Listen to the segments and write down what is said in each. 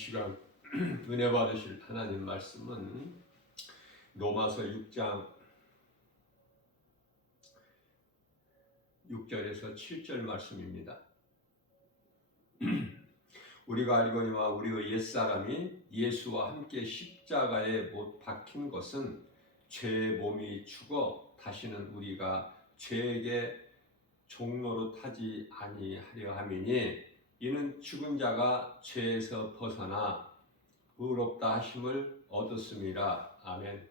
시간 은혜 받으실 하나님 말씀은 로마서 6장 6절에서 7절 말씀입니다. 우리가 알거니와 우리의 옛사람이 예수와 함께 십자가에 못 박힌 것은 죄의 몸이 죽어 다시는 우리가 죄에게 종노릇하지 아니하려 함이니 이는 죽은 자가 죄에서 벗어나 의롭다 하심을 얻었음이라. 아멘.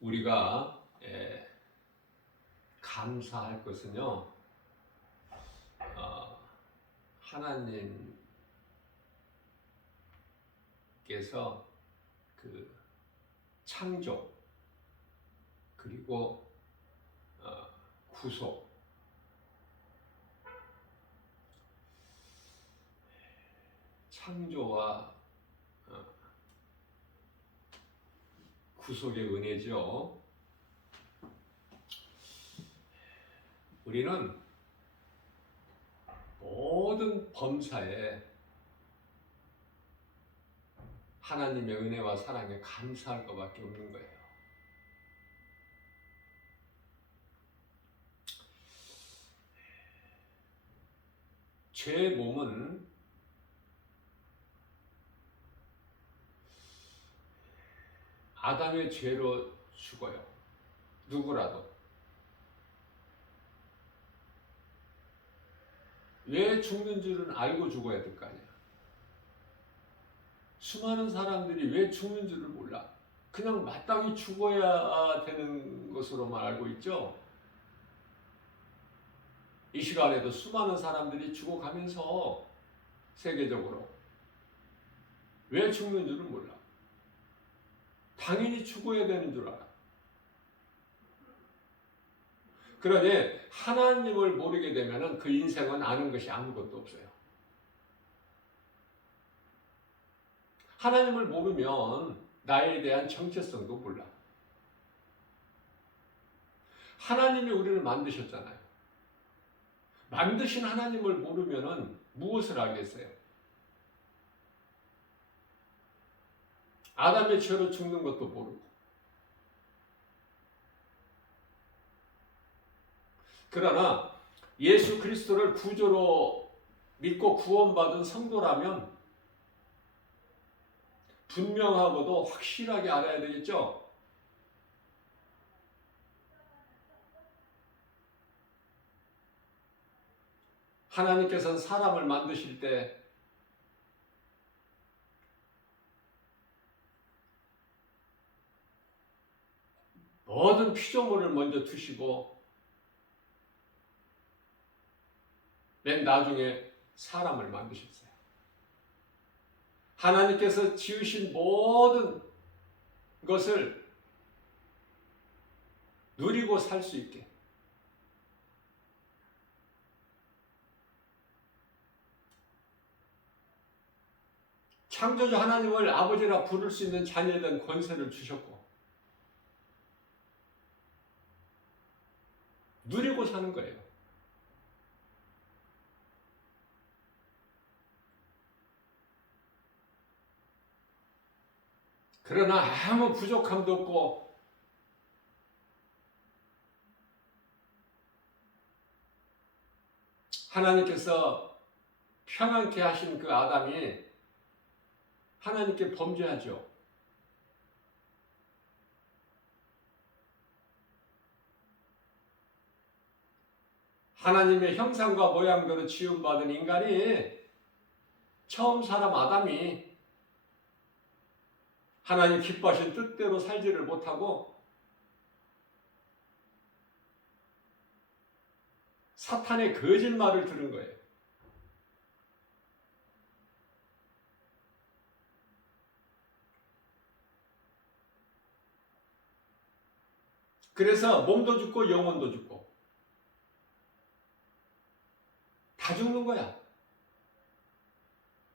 우리가 감사할 것은요, 하나님께서 그 창조 그리고 구속, 창조와 구속의 은혜죠. 우리는 모든 범사에 하나님의 은혜와 사랑에 감사할 것밖에 없는 거예요. 죄의 몸은 아담의 죄로 죽어요. 누구라도. 왜 죽는 줄은 알고 죽어야 될 거 아니야. 수많은 사람들이 왜 죽는 줄을 몰라. 그냥 마땅히 죽어야 되는 것으로만 알고 있죠. 이 시간에도 수많은 사람들이 죽어가면서 세계적으로 왜 죽는 줄을 몰라. 당연히 죽어야 되는 줄 알아. 그러니 하나님을 모르게 되면 그 인생은 아는 것이 아무것도 없어요. 하나님을 모르면 나에 대한 정체성도 몰라. 하나님이 우리를 만드셨잖아요. 만드신 하나님을 모르면 무엇을 알겠어요? 아담의 죄로 죽는 것도 모르고. 그러나 예수 그리스도를 구조로 믿고 구원받은 성도라면 분명하고도 확실하게 알아야 되겠죠? 하나님께서는 사람을 만드실 때 모든 피조물을 먼저 두시고 맨 나중에 사람을 만드셨어요. 하나님께서 지으신 모든 것을 누리고 살 수 있게 창조주 하나님을 아버지라 부를 수 있는 자녀에 대한 권세를 주셨고 누리고 사는 거예요. 그러나 아무 부족함도 없고 하나님께서 평안케 하신 그 아담이 하나님께 범죄하죠. 하나님의 형상과 모양대로 지음받은 인간이 처음 사람 아담이 하나님 기뻐하신 뜻대로 살지를 못하고 사탄의 거짓말을 들은 거예요. 그래서 몸도 죽고 영혼도 죽고 다 죽는 거야.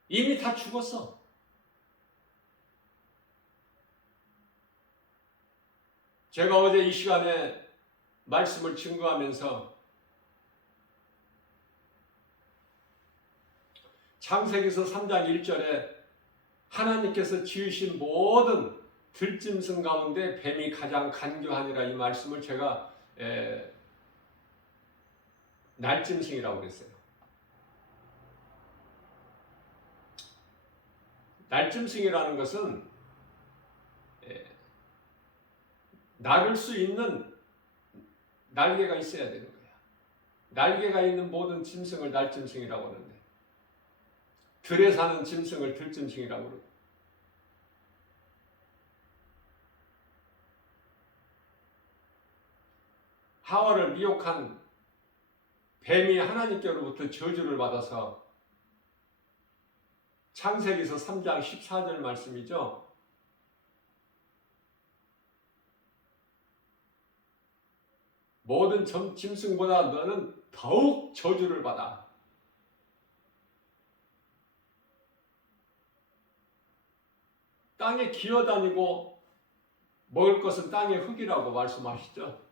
이미 다 죽었어. 제가 어제 이 시간에 말씀을 증거하면서 창세기서 3장 1절에 하나님께서 지으신 모든 들짐승 가운데 뱀이 가장 간교하니라, 이 말씀을 제가 날짐승이라고 그랬어요. 날짐승이라는 것은 날을 수 있는 날개가 있어야 되는 거야. 날개가 있는 모든 짐승을 날짐승이라고 하는데, 들에 사는 짐승을 들짐승이라고 그러고, 하와를 미혹한 뱀이 하나님께로부터 저주를 받아서, 창세기서 3장 14절 말씀이죠. 모든 짐승보다 너는 더욱 저주를 받아. 땅에 기어다니고 먹을 것은 땅의 흙이라고 말씀하시죠.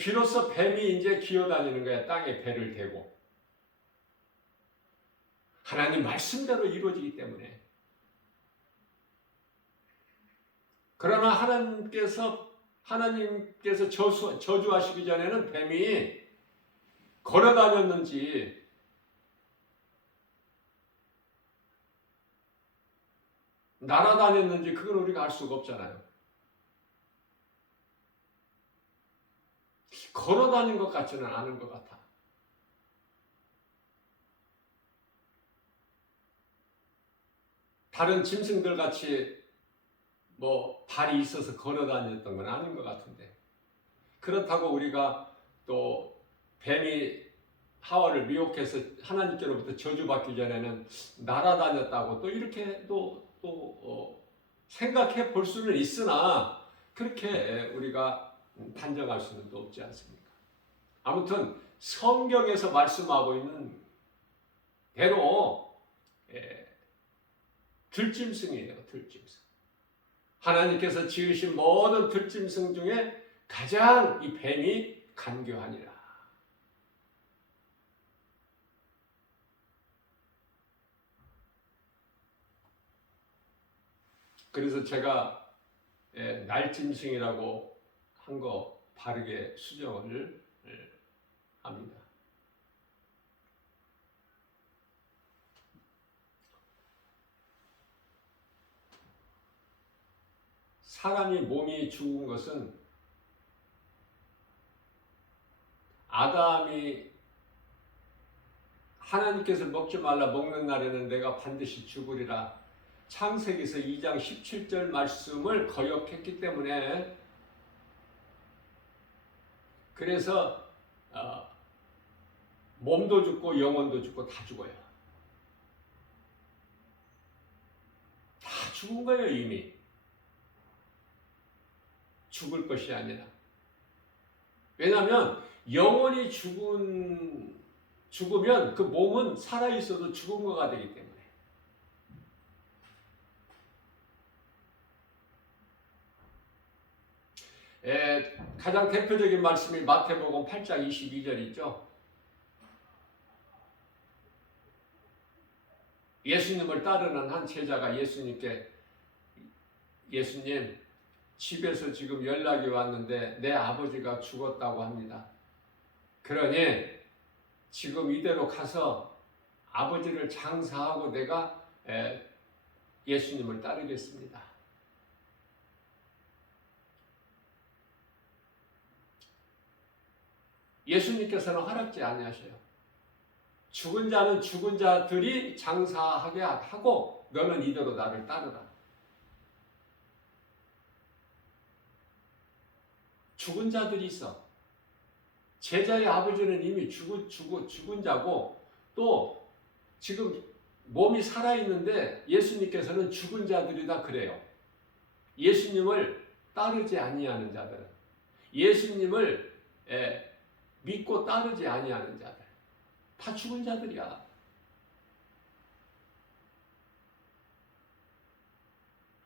비로소 뱀이 이제 기어다니는 거야. 땅에 배를 대고. 하나님 말씀대로 이루어지기 때문에. 그러나 하나님께서 저주하시기 전에는 뱀이 걸어다녔는지 날아다녔는지 그건 우리가 알 수가 없잖아요. 걸어다닌 것 같지는 않은 것 같아. 다른 짐승들 같이 발이 있어서 걸어다녔던 건 아닌 것 같은데, 그렇다고 우리가 또 뱀이 하와를 미혹해서 하나님께로부터 저주받기 전에는 날아다녔다고 또 이렇게 생각해 볼 수는 있으나, 그렇게 우리가 단정할 수는 또 없지 않습니까? 아무튼 성경에서 말씀하고 있는 대로 들짐승이에요. 들짐승. 하나님께서 지으신 모든 들짐승 중에 가장 이 뱀이 간교하니라. 그래서 제가 날짐승이라고 한 거 바르게 수정을 합니다. 사람이 몸이 죽은 것은 아담이 하나님께서 먹지 말라, 먹는 날에는 내가 반드시 죽으리라, 창세기서 2장 17절 말씀을 거역했기 때문에, 그래서 몸도 죽고 영혼도 죽고 다 죽어요. 다 죽은 거예요. 이미 죽을 것이 아니라. 왜냐하면 영혼이 죽으면 그 몸은 살아있어도 죽은 거가 되기 때문에. 가장 대표적인 말씀이 마태복음 8장 22절 있죠. 예수님을 따르는 한 제자가 예수님께, 예수님, 집에서 지금 연락이 왔는데 내 아버지가 죽었다고 합니다. 그러니 지금 이대로 가서 아버지를 장사하고 내가 예수님을 따르겠습니다. 예수님께서는 허락지 아니하셔요. 죽은 자는 죽은 자들이 장사하게 하고 너는 이대로 나를 따르라. 죽은 자들이 있어. 제자의 아버지는 이미 죽은 자고, 또 지금 몸이 살아있는데 예수님께서는 죽은 자들이다 그래요. 예수님을 따르지 아니하는 자들은, 예수님을 믿고 따르지 아니하는 자들, 다 죽은 자들이야.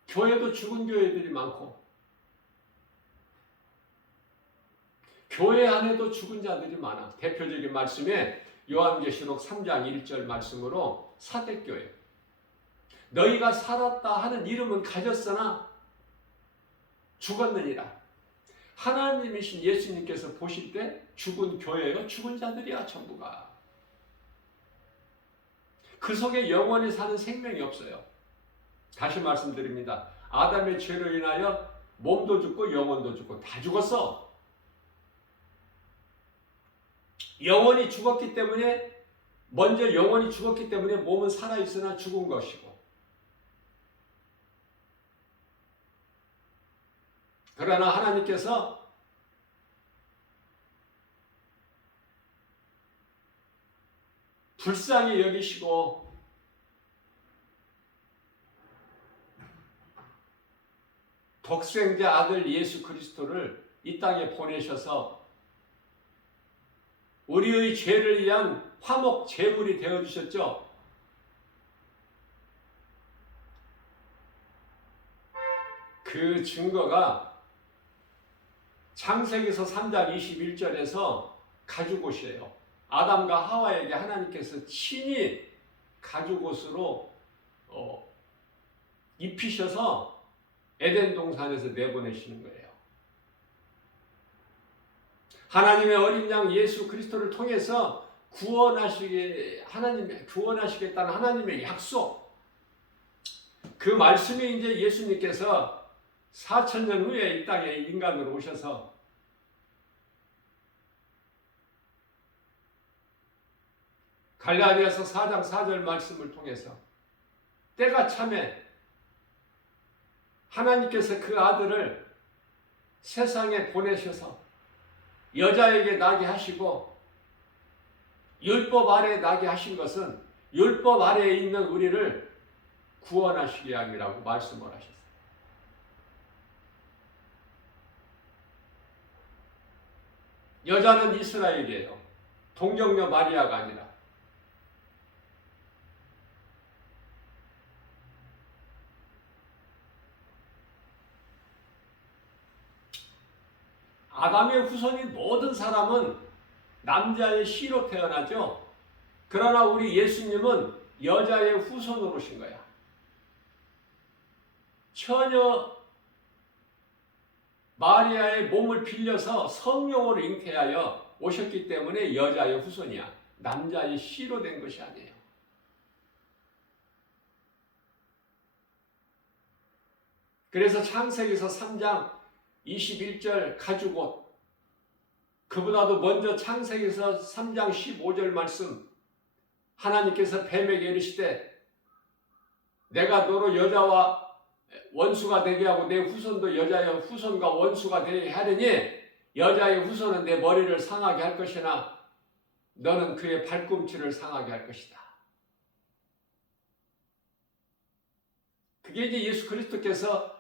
교회도 죽은 교회들이 많고, 교회 안에도 죽은 자들이 많아. 대표적인 말씀에 요한계시록 3장 1절 말씀으로 사대교회. 너희가 살았다 하는 이름은 가졌으나 죽었느니라. 하나님이신 예수님께서 보실 때 죽은 교회요, 죽은 자들이야 전부가. 그 속에 영원히 사는 생명이 없어요. 다시 말씀드립니다. 아담의 죄로 인하여 몸도 죽고 영혼도 죽고 다 죽었어. 영혼이 죽었기 때문에, 먼저 영혼이 죽었기 때문에 몸은 살아있으나 죽은 것이고, 그러나 하나님께서 불쌍히 여기시고 독생자 아들 예수 그리스도를 이 땅에 보내셔서 우리의 죄를 위한 화목 제물이 되어주셨죠. 그 증거가 창세기서 3장 21절에서 가죽옷이에요. 아담과 하와에게 하나님께서 친히 가죽옷으로 입히셔서 에덴 동산에서 내보내시는 거예요. 하나님의 어린 양 예수 그리스도를 통해서 구원하시겠다는 하나님의 약속. 그 말씀이 이제 예수님께서 4000년 후에 이 땅에 인간으로 오셔서 갈라디아서 4장 4절 말씀을 통해서 때가 참에 하나님께서 그 아들을 세상에 보내셔서 여자에게 나게 하시고 율법 아래에 나게 하신 것은 율법 아래에 있는 우리를 구원하시기 위함이라고 말씀을 하셨어요. 여자는 이스라엘이에요. 동정녀 마리아가 아니라. 아담의 후손인 모든 사람은 남자의 씨로 태어나죠. 그러나 우리 예수님은 여자의 후손으로 오신 거야. 처녀 마리아의 몸을 빌려서 성령으로 잉태하여 오셨기 때문에 여자의 후손이야. 남자의 씨로 된 것이 아니에요. 그래서 창세기서 3장 21절 가죽옷, 그보다도 먼저 창세기서 3장 15절 말씀, 하나님께서 뱀에게 이르시되 내가 너로 여자와 원수가 되게 하고 내 후손도 여자의 후손과 원수가 되게 하려니 여자의 후손은 내 머리를 상하게 할 것이나 너는 그의 발꿈치를 상하게 할 것이다. 그게 이제 예수 그리스도께서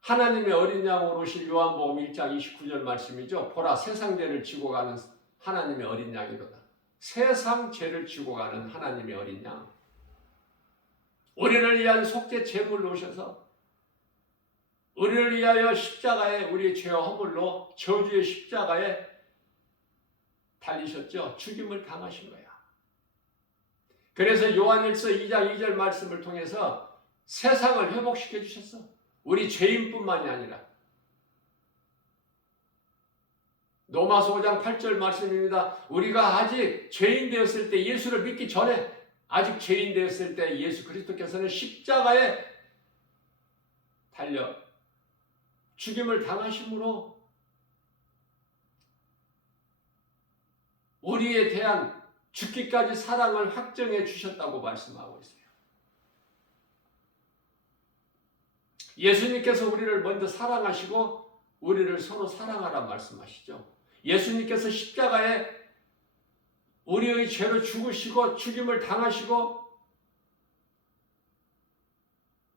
하나님의 어린 양으로 오실 요한복음 1장 29절 말씀이죠. 보라, 세상 죄를 지고 가는 하나님의 어린 양이로다. 세상 죄를 지고 가는 하나님의 어린 양. 우리를 위한 속죄 제물로 오셔서 우리를 위하여 십자가에 우리의 죄와 허물로 저주의 십자가에 달리셨죠. 죽임을 당하신 거야. 그래서 요한일서 2장 2절 말씀을 통해서 세상을 회복시켜 주셨어. 우리 죄인뿐만이 아니라. 로마서 5장 8절 말씀입니다. 우리가 아직 죄인 되었을 때, 예수를 믿기 전에 아직 죄인 되었을 때 예수 그리스도께서는 십자가에 달려 죽임을 당하심으로 우리에 대한 죽기까지 사랑을 확정해 주셨다고 말씀하고 있어요. 예수님께서 우리를 먼저 사랑하시고 우리를 서로 사랑하라 말씀하시죠. 예수님께서 십자가에 우리의 죄로 죽으시고 죽임을 당하시고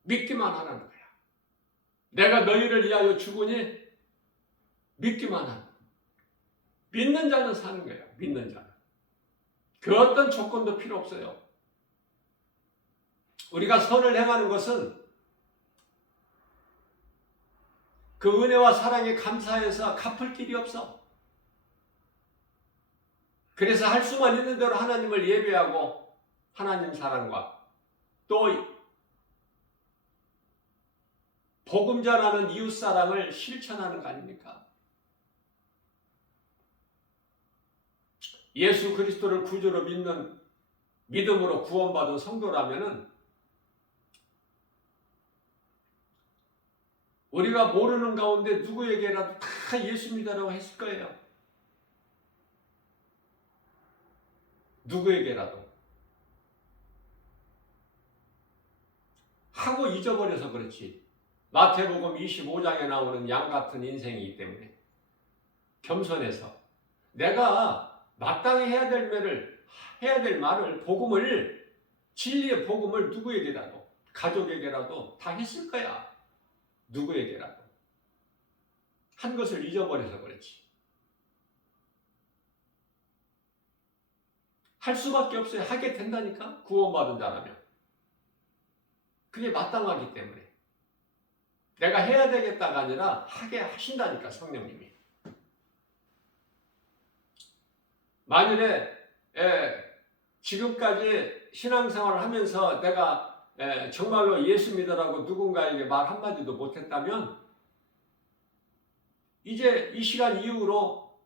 믿기만 하라는 거야. 내가 너희를 위하여 죽으니 믿기만 하라. 믿는 자는 사는 거예요. 믿는 자는. 그 어떤 조건도 필요 없어요. 우리가 선을 행하는 것은 그 은혜와 사랑에 감사해서 갚을 길이 없어. 그래서 할 수만 있는 대로 하나님을 예배하고 하나님 사랑과 또 복음 전하는 이웃 사랑을 실천하는 거 아닙니까? 예수 그리스도를 구주로 믿는 믿음으로 구원받은 성도라면은 우리가 모르는 가운데 누구에게라도 다 예수 믿으라고 했을 거예요. 누구에게라도. 하고 잊어버려서 그렇지. 마태복음 25장에 나오는 양 같은 인생이기 때문에 겸손해서 내가 마땅히 해야 될 말을 복음을 진리의 복음을 누구에게라도 가족에게라도 다 했을 거야. 누구에게라도 한 것을 잊어버려서 그렇지. 할 수밖에 없어요. 하게 된다니까. 구원받은 자라면 그게 마땅하기 때문에 내가 해야 되겠다가 아니라 하게 하신다니까. 성령님이. 만일에 지금까지 신앙생활을 하면서 내가 정말로 예수 믿으라고 누군가에게 말 한마디도 못했다면 이제 이 시간 이후로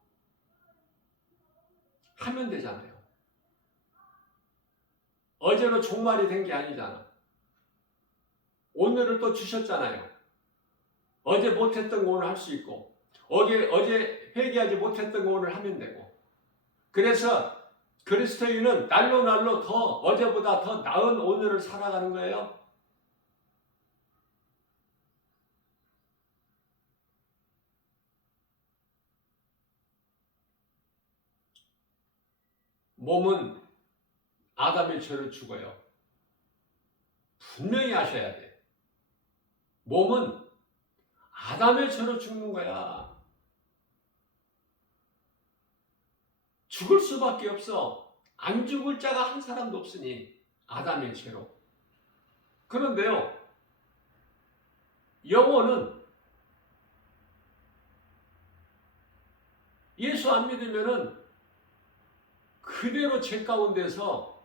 하면 되잖아요. 어제로 종말이 된 게 아니잖아. 오늘을 또 주셨잖아요. 어제 못했던 거 오늘 할 수 있고 어제 회개하지 못했던 거 오늘 하면 되고 그래서 그리스도인은 날로 더 어제보다 더 나은 오늘을 살아가는 거예요. 몸은 아담의 죄를 죽어요. 분명히 아셔야 돼. 몸은 아담의 죄로 죽는 거야. 죽을 수밖에 없어. 안 죽을 자가 한 사람도 없으니 아담의 죄로. 그런데요, 영혼은 예수 안 믿으면은 그대로 죄 가운데서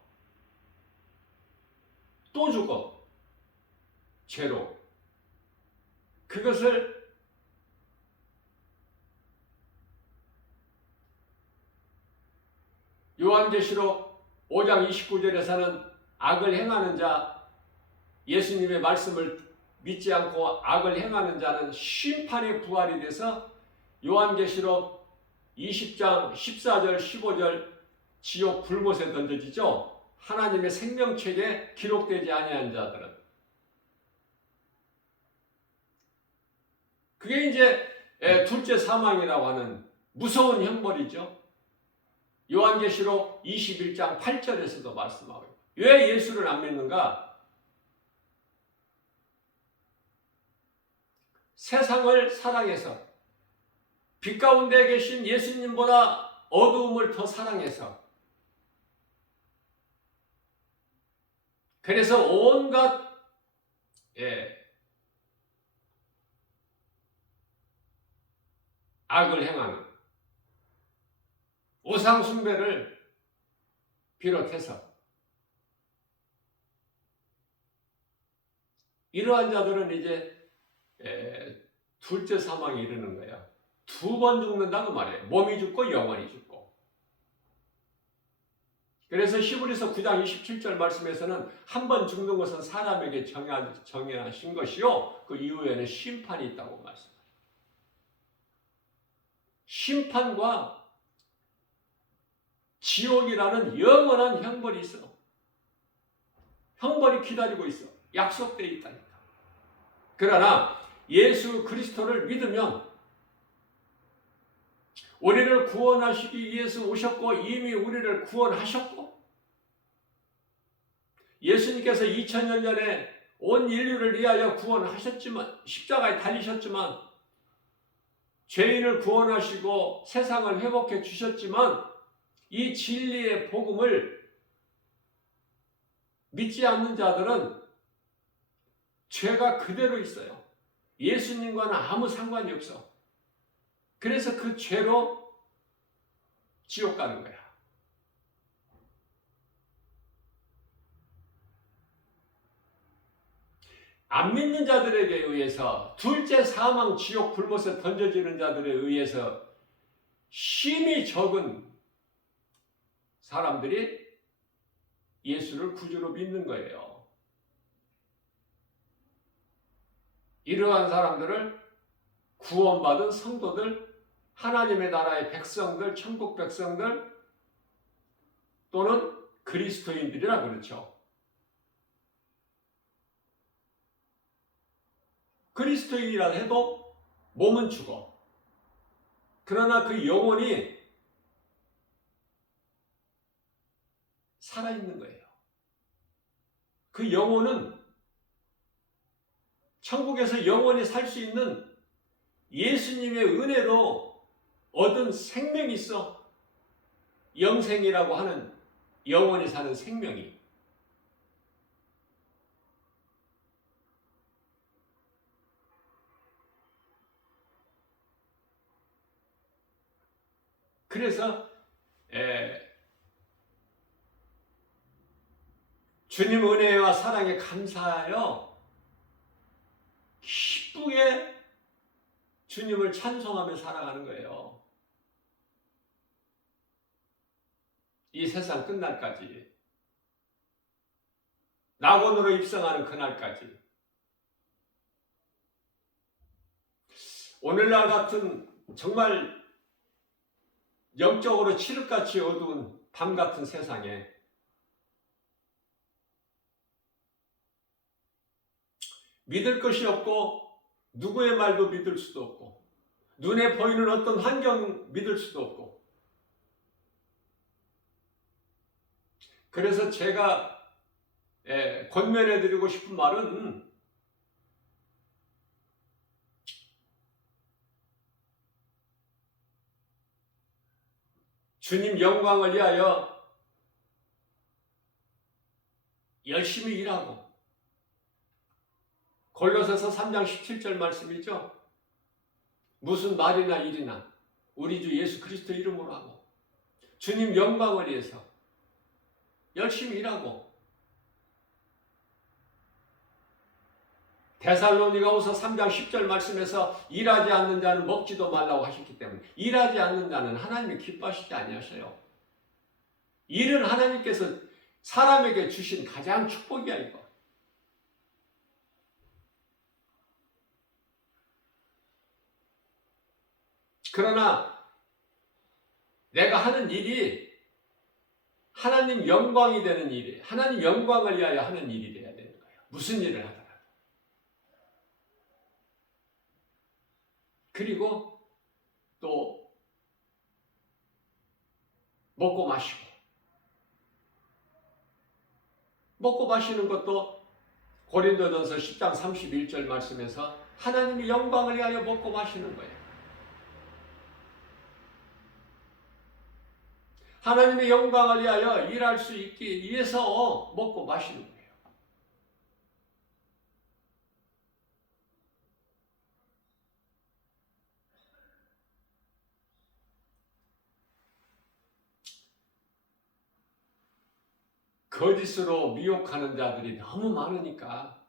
또 죽어. 죄로. 그것을 요한계시록 5장 29절에서는 악을 행하는 자, 예수님의 말씀을 믿지 않고 악을 행하는 자는 심판의 부활이 돼서 요한계시록 20장 14절 15절 지옥 불못에 던져지죠. 하나님의 생명책에 기록되지 아니한 자들은. 그게 이제 둘째 사망이라고 하는 무서운 형벌이죠. 요한계시록 21장 8절에서도 말씀하고 있어요. 왜 예수를 안 믿는가? 세상을 사랑해서 빛 가운데 계신 예수님보다 어두움을 더 사랑해서 그래서 온갖 악을 행하는 우상 숭배를 비롯해서 이러한 자들은 이제 둘째 사망에 이르는 거야. 두 번 죽는다고 말해요. 몸이 죽고 영혼이 죽고. 그래서 히브리서 9장 27절 말씀에서는 한 번 죽는 것은 사람에게 정하신 것이요 그 이후에는 심판이 있다고 말씀해요. 심판과 지옥이라는 영원한 형벌이 있어. 형벌이 기다리고 있어. 약속되어 있다니까. 그러나 예수 그리스도를 믿으면 우리를 구원하시기 위해서 오셨고 이미 우리를 구원하셨고 예수님께서 2000년 전에 온 인류를 위하여 구원하셨지만 십자가에 달리셨지만 죄인을 구원하시고 세상을 회복해 주셨지만 이 진리의 복음을 믿지 않는 자들은 죄가 그대로 있어요. 예수님과는 아무 상관이 없어. 그래서 그 죄로 지옥 가는 거야. 안 믿는 자들에게 의해서, 둘째 사망 지옥 불못에 던져지는 자들에 의해서 심히 적은 사람들이 예수를 구주로 믿는 거예요. 이러한 사람들을 구원받은 성도들, 하나님의 나라의 백성들, 천국 백성들 또는 그리스도인들이라 그렇죠. 그리스도인이라 해도 몸은 죽어. 그러나 그 영혼이 살아있는 거예요. 그 영혼은 천국에서 영원히 살 수 있는 예수님의 은혜로 얻은 생명이 있어. 영생이라고 하는 영원히 사는 생명이. 그래서 주님 은혜와 사랑에 감사하여 기쁘게 주님을 찬송하며 살아가는 거예요. 이 세상 끝날까지, 낙원으로 입성하는 그날까지. 오늘날 같은 정말 영적으로 칠흑같이 어두운 밤 같은 세상에 믿을 것이 없고 누구의 말도 믿을 수도 없고 눈에 보이는 어떤 환경 믿을 수도 없고, 그래서 제가 권면해 드리고 싶은 말은 주님 영광을 위하여 열심히 일하고, 골로새서 3장 17절 말씀이죠. 무슨 말이나 일이나 우리 주 예수 그리스도 이름으로 하고 주님 영광을 위해서 열심히 일하고, 데살로니가후서 3장 10절 말씀에서 일하지 않는 자는 먹지도 말라고 하셨기 때문에 일하지 않는 자는 하나님이 기뻐하시지 아니하셔요. 일은 하나님께서 사람에게 주신 가장 축복이야 이거. 그러나 내가 하는 일이 하나님 영광이 되는 일이에요. 하나님 영광을 위하여 하는 일이 돼야 되는 거예요. 무슨 일을 하더라도. 그리고 또 먹고 마시는 것도 고린도전서 10장 31절 말씀에서 하나님의 영광을 위하여 먹고 마시는 거예요. 하나님의 영광을 위하여 일할 수 있기 위해서 먹고 마시는 거예요. 거짓으로 미혹하는 자들이 너무 많으니까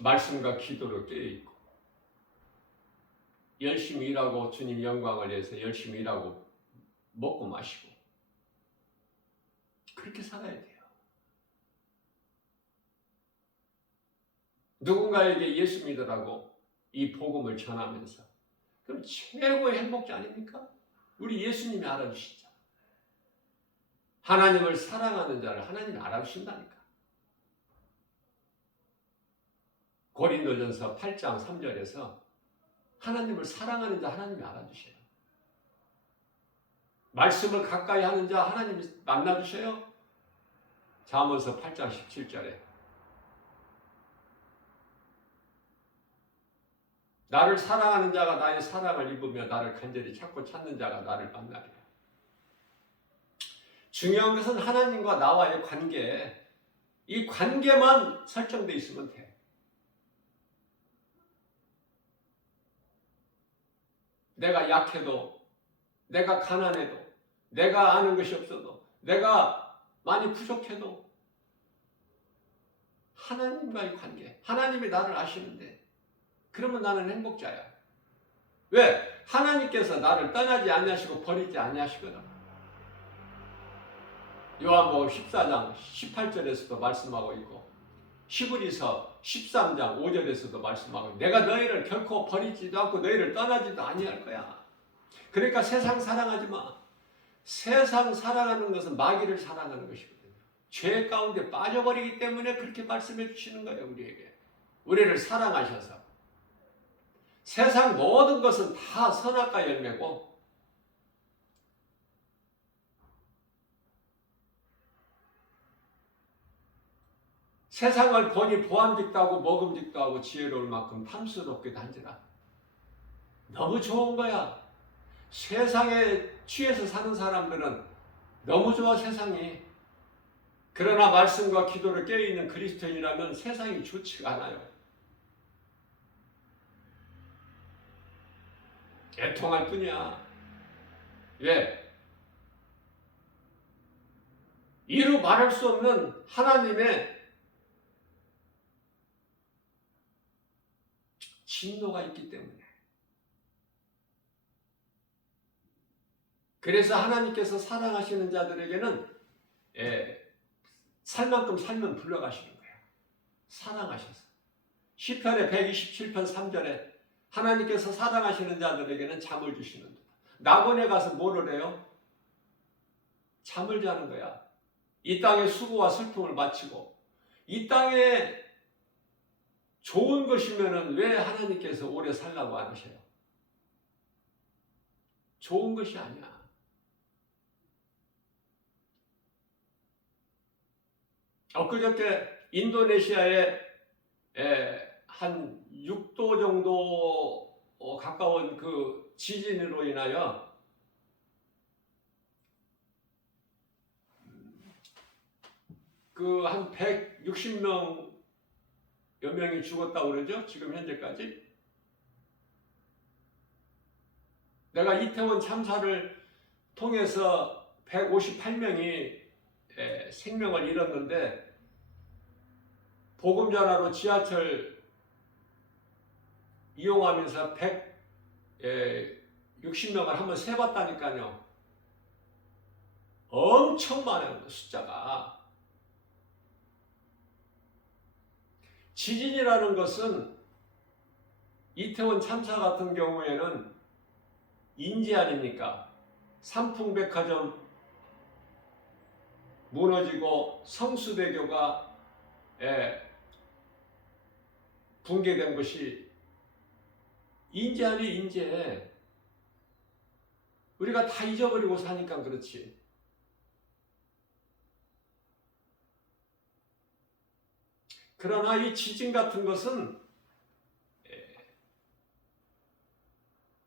말씀과 기도로 깨어있고 열심히 일하고 주님 영광을 위해서 열심히 일하고 먹고 마시고 그렇게 살아야 돼요. 누군가에게 예수 믿으라고 이 복음을 전하면서 그럼 최고의 행복자 아닙니까? 우리 예수님이 알아주시죠. 하나님을 사랑하는 자를 하나님이 알아주신다니까. 고린도전서 8장 3절에서 하나님을 사랑하는 자 하나님이 알아주셔요. 말씀을 가까이 하는 자 하나님이 만나주셔요. 잠언서 8장 17절에 나를 사랑하는 자가 나의 사랑을 입으며 나를 간절히 찾고 찾는 자가 나를 만나리라. 중요한 것은 하나님과 나와의 관계, 이 관계만 설정되어 있으면 돼. 내가 약해도, 내가 가난해도, 내가 아는 것이 없어도, 내가 많이 부족해도 하나님과의 관계, 하나님이 나를 아시는데 그러면 나는 행복자야. 왜? 하나님께서 나를 떠나지 아니하시고 버리지 아니하시거든. 요한복음 14장 18절에서도 말씀하고 있고 히브리서 13장 5절에서도 말씀하고 있고 내가 너희를 결코 버리지도 않고 너희를 떠나지도 아니할 거야. 그러니까 세상 사랑하지 마. 세상 사랑하는 것은 마귀를 사랑하는 것이거든요. 죄 가운데 빠져버리기 때문에 그렇게 말씀해 주시는 거예요. 우리에게. 우리를 사랑하셔서. 세상 모든 것은 다 선악과 열매고 세상을 보니 보암직도 하고 먹음직도 하고 지혜로울 만큼 탐스럽기도 한지라. 너무 좋은 거야. 세상에 취해서 사는 사람들은 너무 좋아 세상이. 그러나 말씀과 기도를 깨어있는 그리스도인이라면 세상이 좋지가 않아요. 애통할 뿐이야. 왜? 이루 말할 수 없는 하나님의 진노가 있기 때문에. 그래서 하나님께서 사랑하시는 자들에게는 살 만큼 살면 불러가시는 거예요. 사랑하셔서. 시편의 127편 3절에 하나님께서 사랑하시는 자들에게는 잠을 주시는도다. 낙원에 가서 뭐를 해요? 잠을 자는 거야. 이 땅의 수고와 슬픔을 마치고 이 땅에 좋은 것이면은 왜 하나님께서 오래 살라고 안 하셔요? 좋은 것이 아니야. 엊그저께 인도네시아에 한 6도 정도 가까운 그 지진으로 인하여 그 한 160명 몇 명이 죽었다고 그러죠? 지금 현재까지. 내가 이태원 참사를 통해서 158명이 생명을 잃었는데 보금전화로 지하철 이용하면서 160명을 한번 세봤다니까요. 엄청 많은 숫자가. 지진이라는 것은 이태원 참사 같은 경우에는 인재 아닙니까? 삼풍백화점 무너지고 성수대교가 붕괴된 것이 인재 아니 인재. 우리가 다 잊어버리고 사니까 그렇지. 그러나 이 지진 같은 것은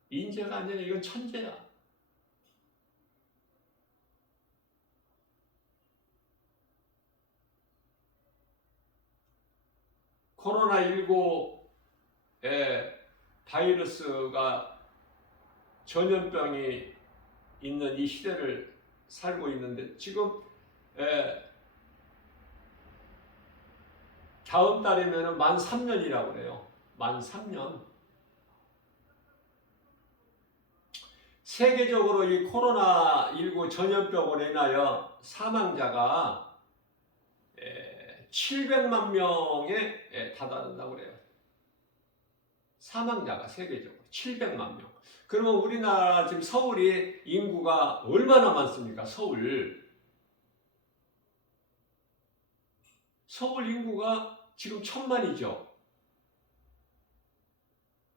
인재가 아니라 이건 천재야. 코로나19의 바이러스가 전염병이 있는 이 시대를 살고 있는데 지금 다음 달이면 만 3년이라고 그래요. 만 3년. 세계적으로 이 코로나19 전염병으로 인하여 사망자가 700만 명에 다다른다고 그래요. 사망자가 세계적으로 700만 명. 그러면 우리나라 지금 서울이 인구가 얼마나 많습니까? 서울 인구가 지금 1000만이죠.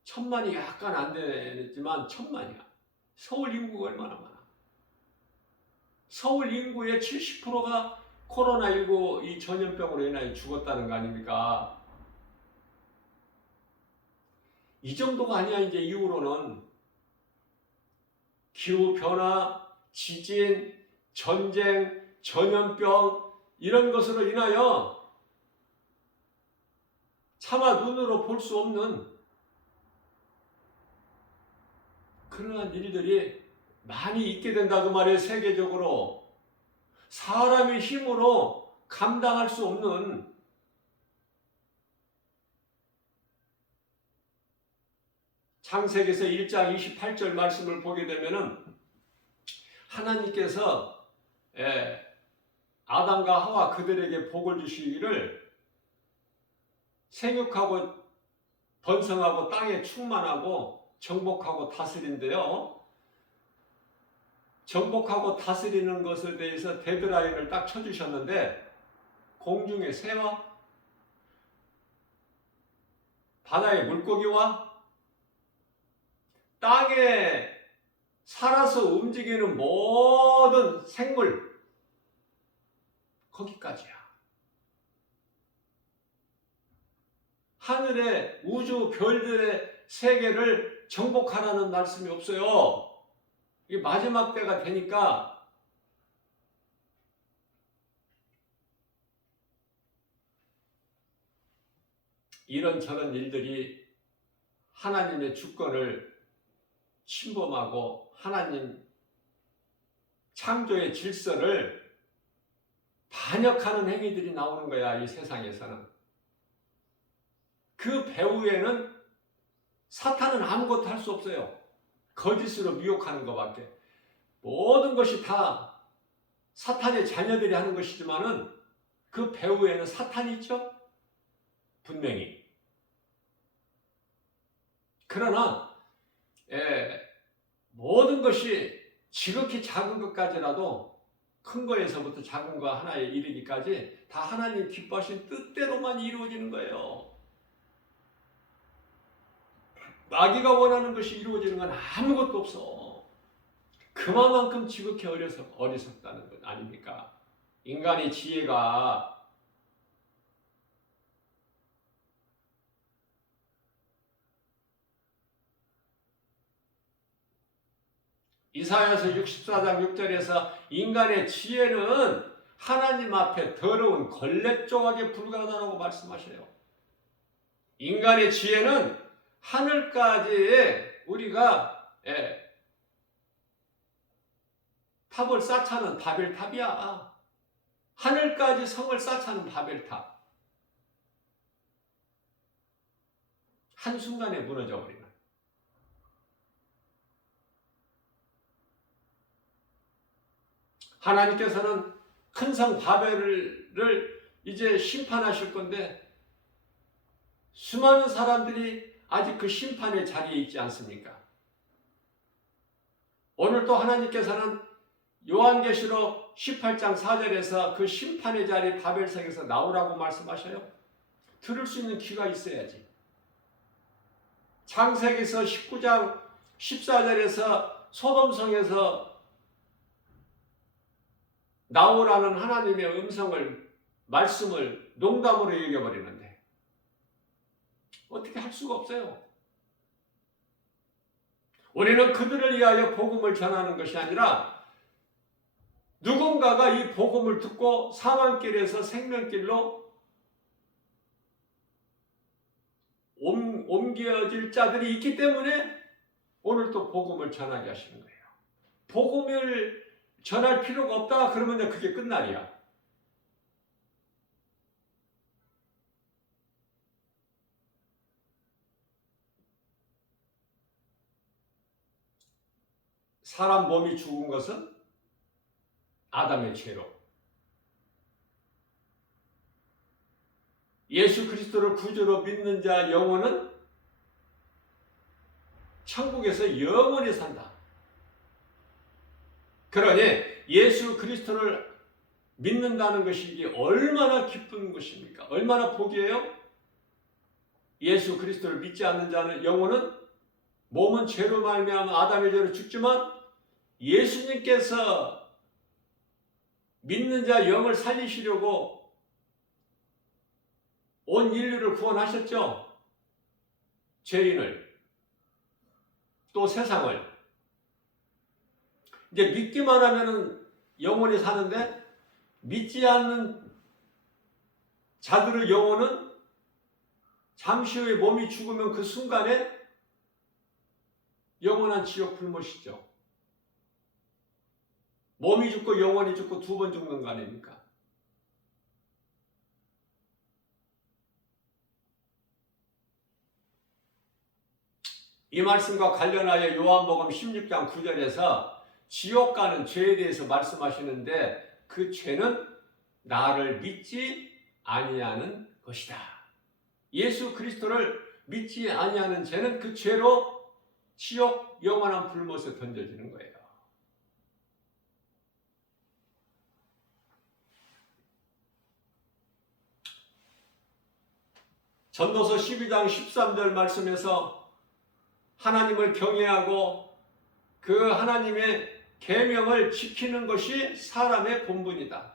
1000만이 약간 안 되지만 1000만이야. 서울 인구가 얼마나 많아? 서울 인구의 70%가 코로나19 이 전염병으로 인하여 죽었다는 거 아닙니까? 이 정도가 아니야. 이제 이후로는 기후변화, 지진, 전쟁, 전염병 이런 것으로 인하여 차마 눈으로 볼 수 없는 그러한 일들이 많이 있게 된다 그 말이에요. 세계적으로 사람의 힘으로 감당할 수 없는 창세기에서 1장 28절 말씀을 보게 되면은 하나님께서 아담과 하와 그들에게 복을 주시기를 생육하고 번성하고 땅에 충만하고 정복하고 다스린데요. 정복하고 다스리는 것에 대해서 데드라인을 딱 쳐주셨는데 공중의 새와 바다의 물고기와 땅에 살아서 움직이는 모든 생물 거기까지야. 하늘의 우주 별들의 세계를 정복하라는 말씀이 없어요. 이게 마지막 때가 되니까 이런저런 일들이 하나님의 주권을 침범하고 하나님 창조의 질서를 반역하는 행위들이 나오는 거야, 이 세상에서는. 그 배후에는 사탄은 아무것도 할 수 없어요. 거짓으로 미혹하는 것밖에. 모든 것이 다 사탄의 자녀들이 하는 것이지만은 그 배후에는 사탄이 있죠? 분명히. 그러나 모든 것이 지극히 작은 것까지라도 큰 거에서부터 작은 거 하나에 이르기까지 다 하나님 기뻐하신 뜻대로만 이루어지는 거예요. 마귀가 원하는 것이 이루어지는 건 아무것도 없어. 그만큼 지극히 어리석다는 것 아닙니까? 인간의 지혜가 이사야서 64장 6절에서 인간의 지혜는 하나님 앞에 더러운 걸레 조각에 불과하다고 말씀하셔요. 인간의 지혜는 하늘까지 우리가 탑을 쌓자는 바벨탑이야. 하늘까지 성을 쌓자는 바벨탑. 한순간에 무너져 버리는. 하나님께서는 큰 성 바벨을 이제 심판하실 건데 수많은 사람들이 아직 그 심판의 자리에 있지 않습니까? 오늘 또 하나님께서는 요한계시록 18장 4절에서 그 심판의 자리 바벨성에서 나오라고 말씀하셔요. 들을 수 있는 귀가 있어야지. 창세기서 19장 14절에서 소돔성에서 나오라는 하나님의 말씀을 농담으로 여겨버리는데 어떻게 할 수가 없어요. 우리는 그들을 위하여 복음을 전하는 것이 아니라 누군가가 이 복음을 듣고 사망길에서 생명길로 옮겨질 자들이 있기 때문에 오늘 또 복음을 전하게 하시는 거예요. 복음을 전할 필요가 없다 그러면 그게 끝날이야. 사람 몸이 죽은 것은 아담의 죄로, 예수 그리스도를 구주로 믿는 자 영혼은 천국에서 영원히 산다. 그러니 예수 그리스도를 믿는다는 것이 이게 얼마나 기쁜 것입니까? 얼마나 복이에요? 예수 그리스도를 믿지 않는 자는 영혼은 몸은 죄로 말미암아 아담의 죄로 죽지만 예수님께서 믿는 자 영을 살리시려고 온 인류를 구원하셨죠. 죄인을 또 세상을. 이제 믿기만 하면은 영원히 사는데 믿지 않는 자들의 영혼은 잠시 후에 몸이 죽으면 그 순간에 영원한 지옥 불못이죠. 몸이 죽고 영혼이 죽고 두 번 죽는 거 아닙니까? 이 말씀과 관련하여 요한복음 16장 9절에서 지옥 가는 죄에 대해서 말씀하시는데 그 죄는 나를 믿지 아니하는 것이다. 예수 그리스도를 믿지 아니하는 죄는 그 죄로 지옥 영원한 불못에 던져지는 거예요. 전도서 12장 13절 말씀에서 하나님을 경외하고 그 하나님의 계명을 지키는 것이 사람의 본분이다.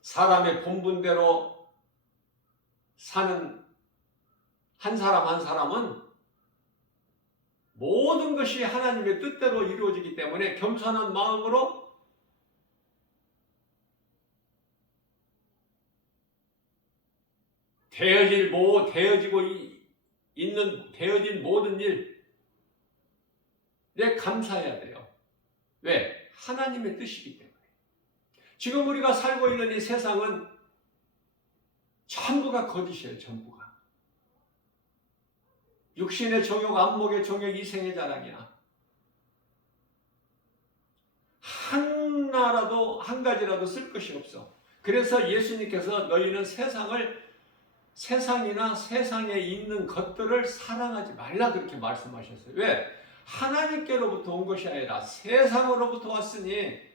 사람의 본분대로 사는 한 사람 한 사람은 모든 것이 하나님의 뜻대로 이루어지기 때문에 겸손한 마음으로 되어지고 있는 되어진 모든 일에 감사해야 돼요. 왜? 하나님의 뜻이기 때문에. 지금 우리가 살고 있는 이 세상은 전부가 거짓이에요. 전부가. 육신의 정욕, 안목의 정욕, 이생의 자랑이야. 하나라도 한 가지라도 쓸 것이 없어. 그래서 예수님께서 너희는 세상이나 세상에 있는 것들을 사랑하지 말라 그렇게 말씀하셨어요. 왜? 하나님께로부터 온 것이 아니라 세상으로부터 왔으니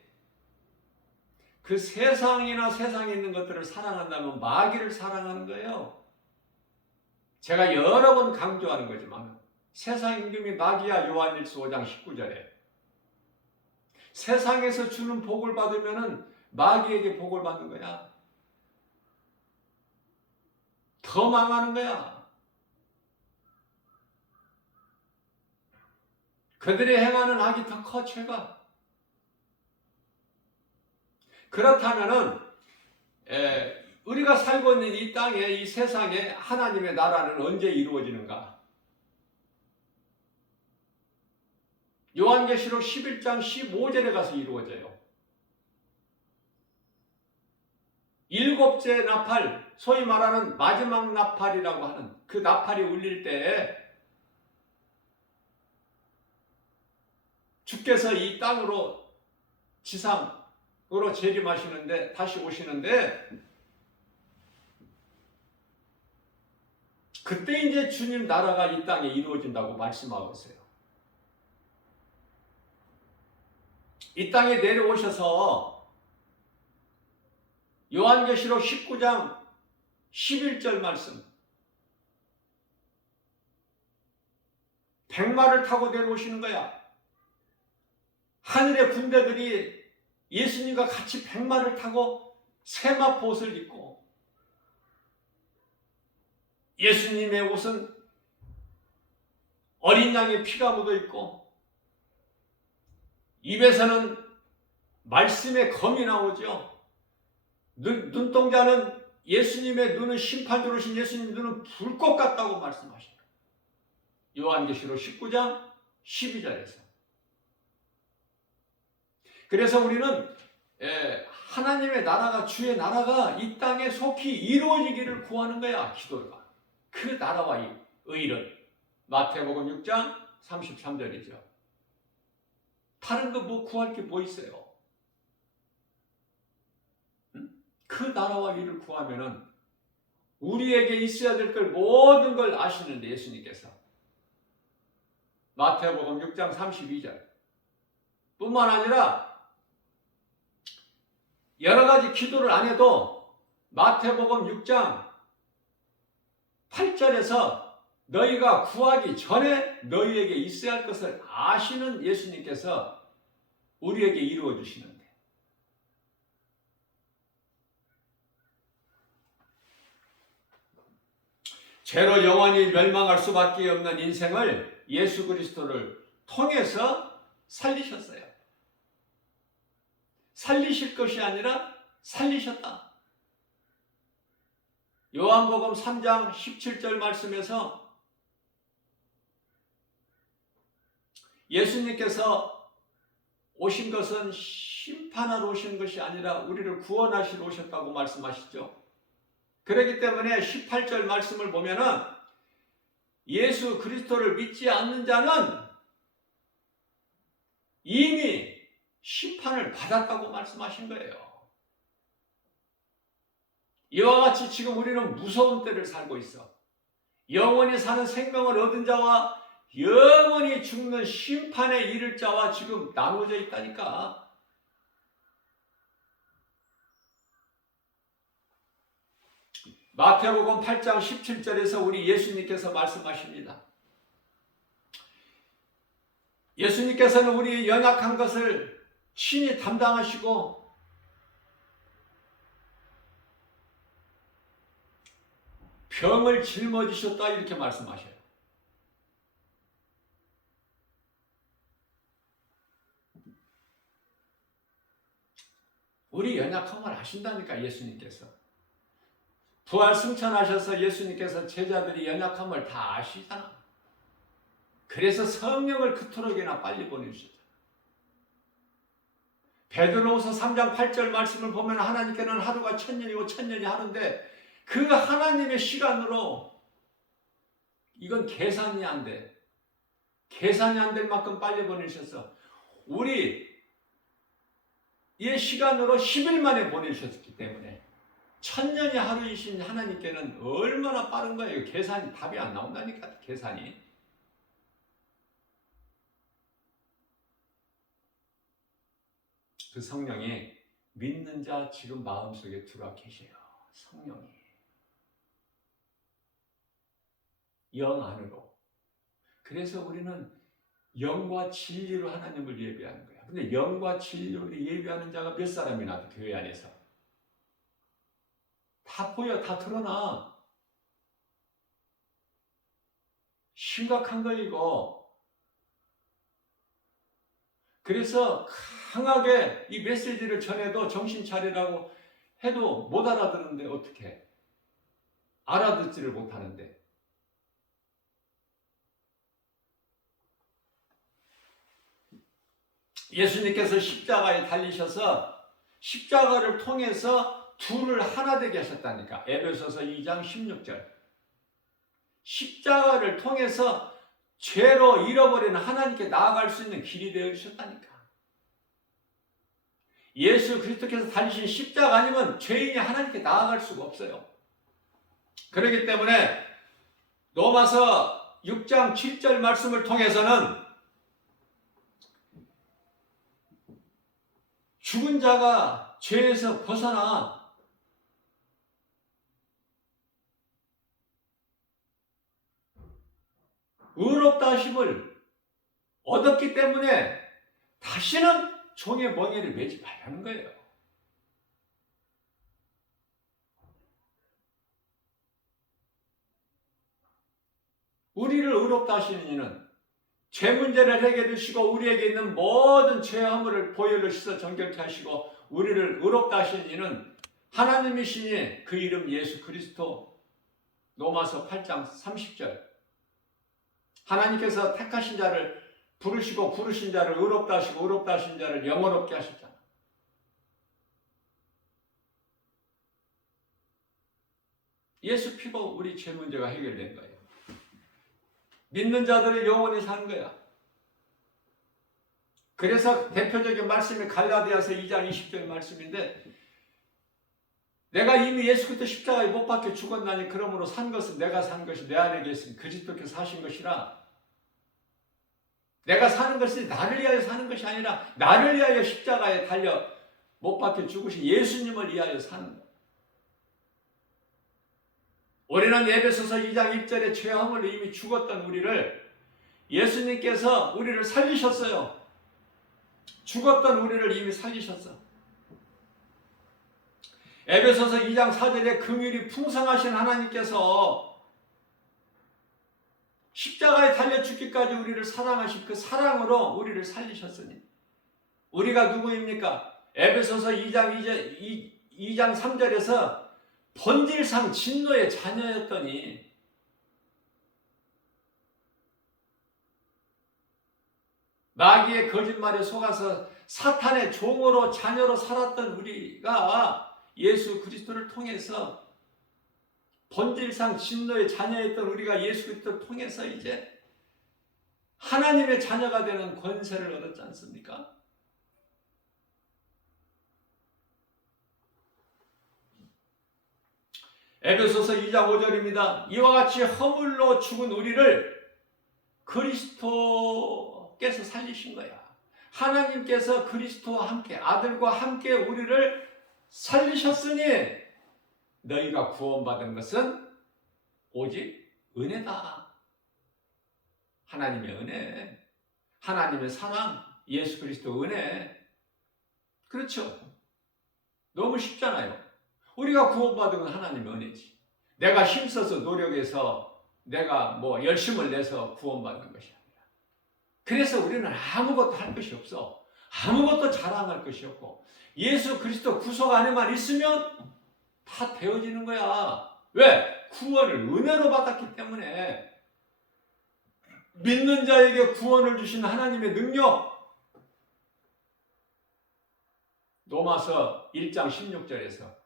그 세상이나 세상에 있는 것들을 사랑한다면 마귀를 사랑하는 거예요. 제가 여러 번 강조하는 거지만 세상 임금이 마귀야. 요한일서 5장 19절에 세상에서 주는 복을 받으면 마귀에게 복을 받는 거야. 더 망하는 거야. 그들이 행하는 악이 더 커, 죄가. 그렇다면은 우리가 살고 있는 이 땅에, 이 세상에 하나님의 나라는 언제 이루어지는가? 요한계시록 11장 15절에 가서 이루어져요. 일곱째 나팔, 소위 말하는 마지막 나팔이라고 하는 그 나팔이 울릴 때에 주께서 이 땅으로 지상으로 재림하시는데 다시 오시는데 그때 이제 주님 나라가 이 땅에 이루어진다고 말씀하고 있어요. 이 땅에 내려오셔서 요한계시록 19장 11절 말씀 백마를 타고 내려오시는 거야. 하늘의 군대들이 예수님과 같이 백마를 타고 세마포 옷을 입고 예수님의 옷은 어린 양의 피가 묻어 있고 입에서는 말씀의 검이 나오죠. 눈동자는 예수님의 눈은 심판주로 오신 예수님 눈은 불꽃 같다고 말씀하십니다. 요한계시록 19장 12절에서. 그래서 우리는 하나님의 나라가 주의 나라가 이 땅에 속히 이루어지기를 구하는 거야. 기도가. 그 나라와 이 의는 마태복음 6장 33절이죠. 다른 거 뭐 구할 게 뭐 있어요? 그 나라와 일을 구하면은 우리에게 있어야 될 걸 모든 걸 아시는데 예수님께서 마태복음 6장 32절 뿐만 아니라 여러 가지 기도를 안 해도 마태복음 6장 8절에서 너희가 구하기 전에 너희에게 있어야 할 것을 아시는 예수님께서 우리에게 이루어 주시는데 죄로 영원히 멸망할 수밖에 없는 인생을 예수 그리스도를 통해서 살리셨어요. 살리실 것이 아니라 살리셨다. 요한복음 3장 17절 말씀에서 예수님께서 오신 것은 심판하러 오신 것이 아니라 우리를 구원하시러 오셨다고 말씀하시죠. 그렇기 때문에 18절 말씀을 보면은 예수 그리스도를 믿지 않는 자는 이미 심판을 받았다고 말씀하신 거예요. 이와 같이 지금 우리는 무서운 때를 살고 있어. 영원히 사는 생명을 얻은 자와 영원히 죽는 심판에 이를 자와 지금 나누어져 있다니까. 마태복음 8장 17절에서 우리 예수님께서 말씀하십니다. 예수님께서는 우리 연약한 것을 친히 담당하시고 병을 짊어지셨다 이렇게 말씀하셔요. 우리 연약함을 아신다니까 예수님께서. 부활 승천하셔서 예수님께서 제자들이 연약함을 다 아시잖아. 그래서 성령을 그토록이나 빨리 보내주셨다. 베드로후서 3장 8절 말씀을 보면 하나님께는 하루가 1000년이고 1000년이 하루인데 그 하나님의 시간으로 이건 계산이 안 돼. 계산이 안 될 만큼 빨리 보내주셔서 우리의 시간으로 10일 만에 보내주셨기 때문에 1000년이 하루이신 하나님께는 얼마나 빠른 거예요. 계산이 답이 안 나온다니까. 계산이. 그 성령이 믿는 자 지금 마음속에 들어와 계세요. 성령이 영 안으로. 그래서 우리는 영과 진리로 하나님을 예배하는 거야. 근데 영과 진리로 예배하는 자가 몇 사람이나 교회 안에서 다 보여, 다 드러나. 심각한 거 이거. 그래서 강하게 이 메시지를 전해도 정신 차리라고 해도 못 알아듣는데 어떻게? 알아듣지를 못하는데. 예수님께서 십자가에 달리셔서 십자가를 통해서 둘을 하나 되게 하셨다니까. 에베소서 2장 16절. 십자가를 통해서 죄로 잃어버리는 하나님께 나아갈 수 있는 길이 되어 주셨다니까. 예수 그리스도께서 달리신 십자가 아니면 죄인이 하나님께 나아갈 수가 없어요. 그렇기 때문에 로마서 6장 7절 말씀을 통해서는 죽은 자가 죄에서 벗어나 의롭다 하심을 얻었기 때문에 다시는 종의 멍에를 매지 말라는 거예요. 우리를 의롭다 하시는 이는 죄 문제를 해결해 주시고 우리에게 있는 모든 죄 허물을 보혈로 씻어 정결케 하시고 우리를 의롭다 하시는 이는 하나님이시니 그 이름 예수 그리스도. 로마서 8장 30절. 하나님께서 택하신 자를 부르시고 부르신 자를 의롭다 하시고 의롭다 하신 자를 영원롭게 하셨잖아. 예수 피로 우리 죄 문제가 해결된 거예요. 믿는 자들이 영원히 사는 거야. 그래서 대표적인 말씀이 갈라디아서 2장 20절 말씀인데 내가 이미 예수 그리스도 십자가에 못 박혀 죽었나니 그러므로 산 것은 내가 산 것이 내 안에 계신 그리스도께서 사신 것이라. 내가 사는 것이 나를 위하여 사는 것이 아니라 나를 위하여 십자가에 달려 못 박혀 죽으신 예수님을 위하여 사는 거예요. 우리는 에베소서 2장 1절에 죄 허물로 이미 죽었던 우리를 예수님께서 우리를 살리셨어요. 죽었던 우리를 이미 살리셨어. 에베소서 2장 4절에 긍휼이 풍성하신 하나님께서 십자가에 달려 죽기까지 우리를 사랑하신 그 사랑으로 우리를 살리셨으니 우리가 누구입니까? 에베소서 2장 3절에서 본질상 진노의 자녀였더니 마귀의 거짓말에 속아서 사탄의 종으로 자녀로 살았던 우리가 예수 그리스도를 통해서 본질상 진노의 자녀였던 우리가 예수 그리스도를 통해서 이제 하나님의 자녀가 되는 권세를 얻었지 않습니까? 에베소서 2장 5절입니다. 이와 같이 허물로 죽은 우리를 그리스도께서 살리신 거야. 하나님께서 그리스도와 함께 아들과 함께 우리를 살리셨으니 너희가 구원받은 것은 오직 은혜다. 하나님의 은혜, 하나님의 사랑, 예수 그리스도 은혜. 그렇죠? 너무 쉽잖아요. 우리가 구원받은 건 하나님의 은혜지. 내가 힘써서 노력해서 내가 열심을 내서 구원받는 것이 아니라. 그래서 우리는 아무것도 할 것이 없어. 아무것도 자랑할 것이 없고 예수 그리스도 구속 안에만 있으면 다 되어지는 거야. 왜? 구원을 은혜로 받았기 때문에. 믿는 자에게 구원을 주신 하나님의 능력. 로마서 1장 16절에서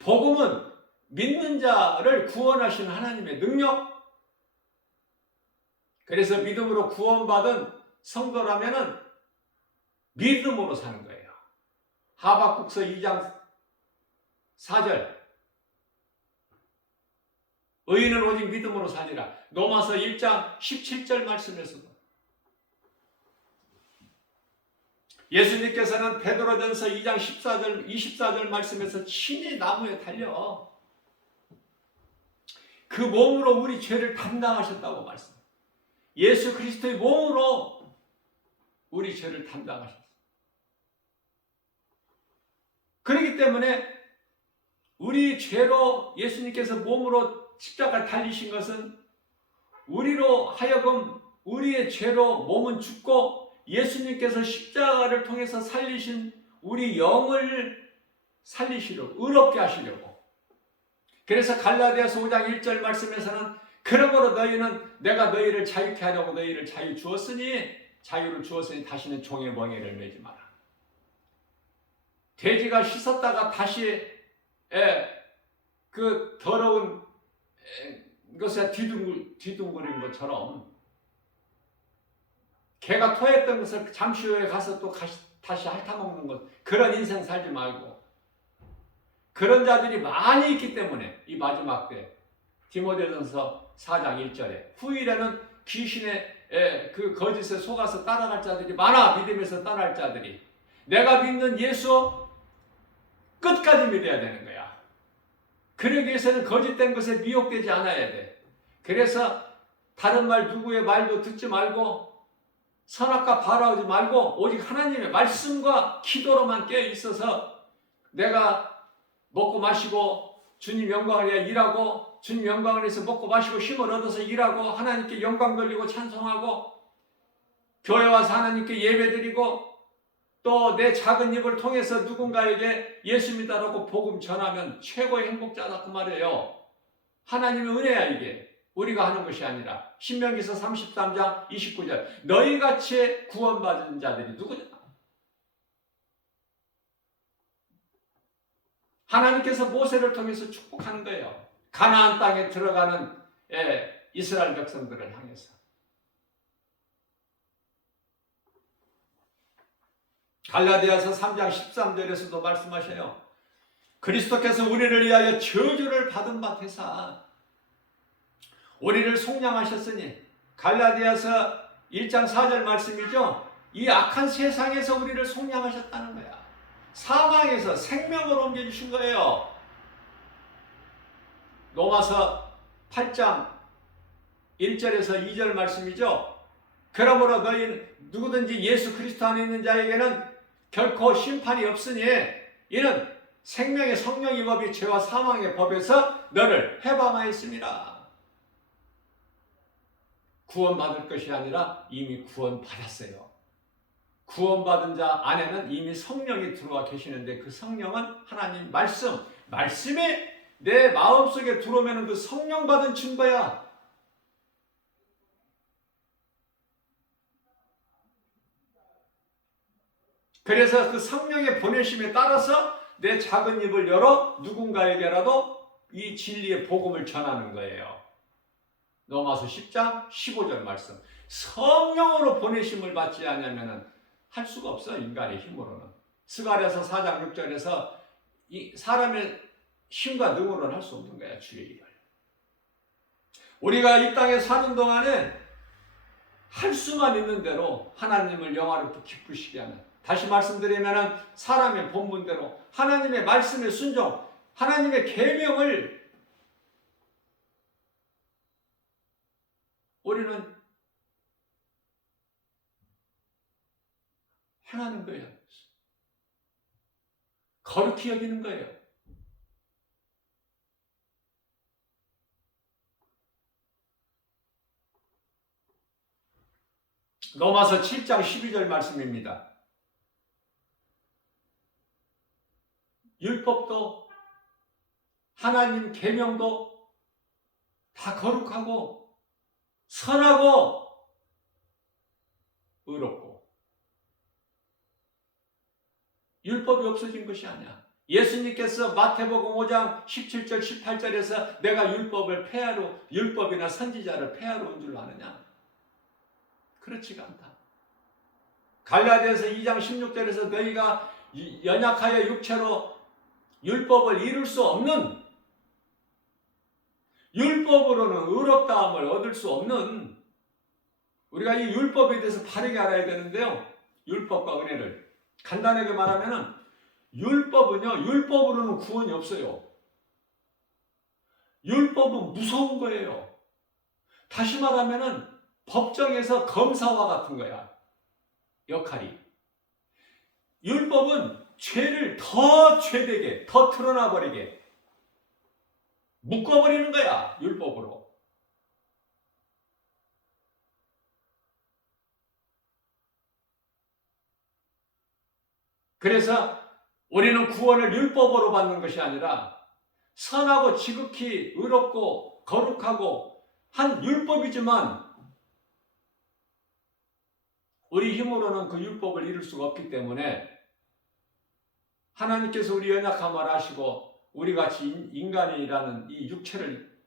복음은 믿는 자를 구원하신 하나님의 능력. 그래서 믿음으로 구원받은 성도라면은 믿음으로 사는 거예요. 하박국서 2장 4절. 의인은 오직 믿음으로 살리라. 로마서 1장 17절 말씀에서도 예수님께서는 베드로전서 2장 24절 말씀에서 친히 나무에 달려 그 몸으로 우리 죄를 담당하셨다고 말씀. 예수 그리스도의 몸으로 우리 죄를 담당하셨어요. 그렇기 때문에 우리 죄로 예수님께서 몸으로 십자가를 달리신 것은 우리로 하여금 우리의 죄로 몸은 죽고 예수님께서 십자가를 통해서 살리신 우리 영을 살리시려고, 의롭게 하시려고. 그래서 갈라디아서 5장 1절 말씀에서는 그러므로 너희는 내가 너희를 자유케 하려고 너희를 자유를 주었으니 다시는 종의 멍에를 매지 마라. 돼지가 씻었다가 다시 그 더러운 것에 뒤둥거리는 것처럼 개가 토했던 것을 잠시 후에 가서 또 다시 핥아먹는 것, 그런 인생 살지 말고. 그런 자들이 많이 있기 때문에 이 마지막 때 디모데전서 4장 1절에 후일에는 귀신의 그 거짓에 속아서 따라갈 자들이 많아. 믿음에서 따라갈 자들이. 내가 믿는 예수 끝까지 믿어야 되는 거야. 그러기 위해서는 거짓된 것에 미혹되지 않아야 돼. 그래서 다른 누구의 말도 듣지 말고 선악과 바라오지 말고 오직 하나님의 말씀과 기도로만 깨어 있어서 내가 먹고 마시고 주님 영광을 위해 일하고 주님 영광을 위해서 먹고 마시고 힘을 얻어서 일하고 하나님께 영광 돌리고 찬송하고 교회 와서 하나님께 예배드리고 또 내 작은 입을 통해서 누군가에게 예수 믿다라고 복음 전하면 최고의 행복자다 그 말이에요. 하나님의 은혜야 이게. 우리가 하는 것이 아니라. 신명기서 33장 29절 너희같이 구원받은 자들이 누구냐? 하나님께서 모세를 통해서 축복하는 거예요. 가나안 땅에 들어가는 이스라엘 백성들을 향해서. 갈라디아서 3장 13절에서도 말씀하셔요. 그리스도께서 우리를 위하여 저주를 받은 바 되사 우리를 속량하셨으니 갈라디아서 1장 4절 말씀이죠. 이 악한 세상에서 우리를 속량하셨다는 거야. 사망에서 생명으로 옮겨주신 거예요. 로마서 8장 1절에서 2절 말씀이죠. 그러므로 너희 누구든지 예수 그리스도 안에 있는 자에게는 결코 심판이 없으니 이는 생명의 성령의 법이 죄와 사망의 법에서 너를 해방하였습니다. 구원받을 것이 아니라 이미 구원받았어요. 구원받은 자 안에는 이미 성령이 들어와 계시는데 그 성령은 하나님 말씀이 내 마음속에 들어오면 그 성령 받은 증거야. 그래서 그 성령의 보내심에 따라서 내 작은 입을 열어 누군가에게라도 이 진리의 복음을 전하는 거예요. 로마서 10장 15절 말씀. 성령으로 보내심을 받지 않으면 할 수가 없어, 인간의 힘으로는. 스가랴서 4장 6절에서 이 사람의 힘과 능으로는 할 수 없는 거야, 주의 일을. 우리가 이 땅에 사는 동안에 할 수만 있는 대로 하나님을 영화롭게 기쁘시게 하는, 다시 말씀드리면 사람의 본분대로 하나님의 말씀에 순종, 하나님의 계명을 우리는 행하는 거예요. 거룩히 여기는 거예요. 로마서 7장 12절 말씀입니다. 율법도 하나님 계명도 다 거룩하고 선하고 의롭고, 율법이 없어진 것이 아니야. 예수님께서 마태복음 5장 17절 18절에서 내가 율법이나 선지자를 폐하러 온 줄 아느냐? 그렇지가 않다. 갈라디아서 2장 16절에서 너희가 연약하여 육체로 율법을 이룰 수 없는, 율법으로는 의롭다함을 얻을 수 없는, 우리가 이 율법에 대해서 바르게 알아야 되는데요. 율법과 은혜를 간단하게 말하면 율법은요, 율법으로는 구원이 없어요. 율법은 무서운 거예요. 다시 말하면 법정에서 검사와 같은 거야, 역할이. 율법은 죄를 더 죄되게, 더 드러나 버리게 묶어버리는 거야, 율법으로. 그래서 우리는 구원을 율법으로 받는 것이 아니라 선하고 지극히 의롭고 거룩하고 한 율법이지만 우리 힘으로는 그 율법을 이룰 수가 없기 때문에 하나님께서 우리 연약함을 아시고 우리같이 인간이라는 이 육체를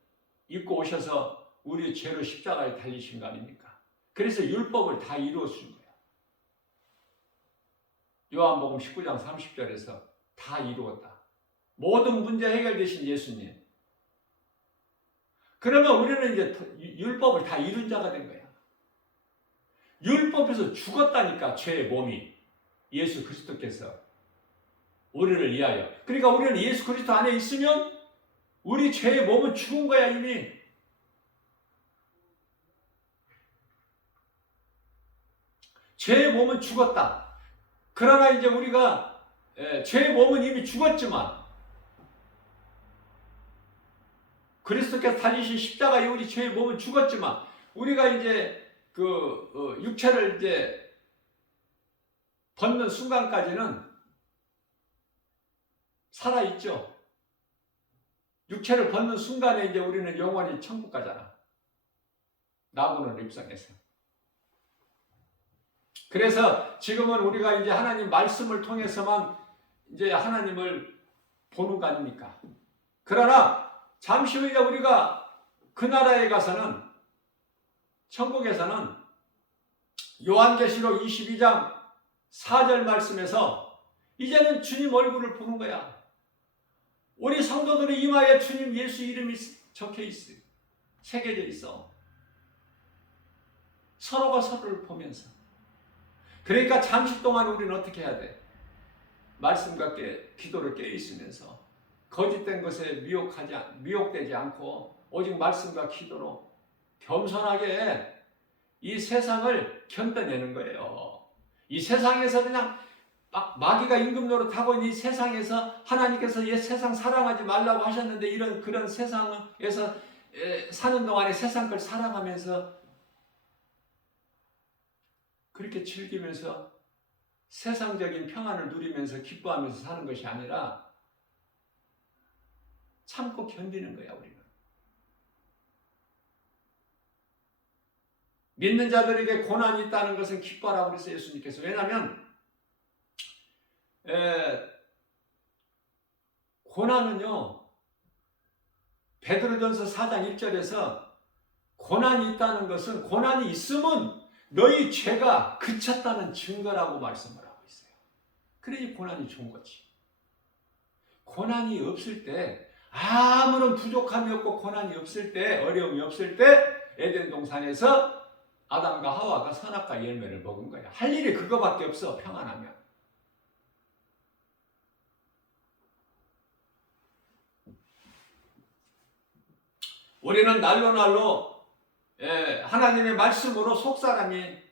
입고 오셔서 우리 죄로 십자가에 달리신 거 아닙니까? 그래서 율법을 다 이루어 주신 거예요. 요한복음 19장 30절에서 다 이루었다. 모든 문제 해결되신 예수님. 그러면 우리는 이제 율법을 다 이룬 자가 된 거야. 율법에서 죽었다니까, 죄의 몸이. 예수 그리스도께서 우리를 위하여. 그러니까 우리는 예수 그리스도 안에 있으면 우리 죄의 몸은 죽은 거야, 이미. 죄의 몸은 죽었다. 그러나 이제 우리가 죄의 몸은 이미 죽었지만 그리스도께서 달리신 십자가에 우리 죄의 몸은 죽었지만 우리가 이제 그 육체를 이제 벗는 순간까지는 살아있죠. 육체를 벗는 순간에 이제 우리는 영원히 천국 가잖아. 나무는 입상해서. 그래서 지금은 우리가 이제 하나님 말씀을 통해서만 이제 하나님을 보는 거 아닙니까? 그러나 잠시 후에 우리가 그 나라에 가서는, 천국에서는 요한계시록 22장 4절 말씀에서 이제는 주님 얼굴을 보는 거야. 우리 성도들의 이마에 주님 예수 이름이 적혀 있어. 새겨져 있어. 서로가 서로를 보면서. 그러니까 잠시 동안 우리는 어떻게 해야 돼? 말씀과 기도를 깨어있으면서 거짓된 것에 미혹되지 않고 오직 말씀과 기도로 겸손하게 이 세상을 견뎌내는 거예요. 이 세상에서 그냥 마귀가 임금 노릇하고 있는 이 세상에서 하나님께서 이 세상 사랑하지 말라고 하셨는데 그런 세상에서 사는 동안에 세상 걸 사랑하면서 그렇게 즐기면서 세상적인 평안을 누리면서 기뻐하면서 사는 것이 아니라 참고 견디는 거야, 우리는. 믿는 자들에게 고난이 있다는 것은 기뻐하라고 그랬어요, 예수님께서. 왜냐하면 고난은요, 베드로전서 4장 1절에서 고난이 있다는 것은 고난이 있으면 너희 죄가 그쳤다는 증거라고 말씀을 하고 있어요. 그러니 고난이 좋은 거지. 고난이 없을 때, 아무런 부족함이 없고 고난이 없을 때, 어려움이 없을 때 에덴 동산에서 아담과 하와가 선악과 열매를 먹은 거야. 할 일이 그거밖에 없어, 평안하면. 우리는 날로 하나님의 말씀으로 속사람이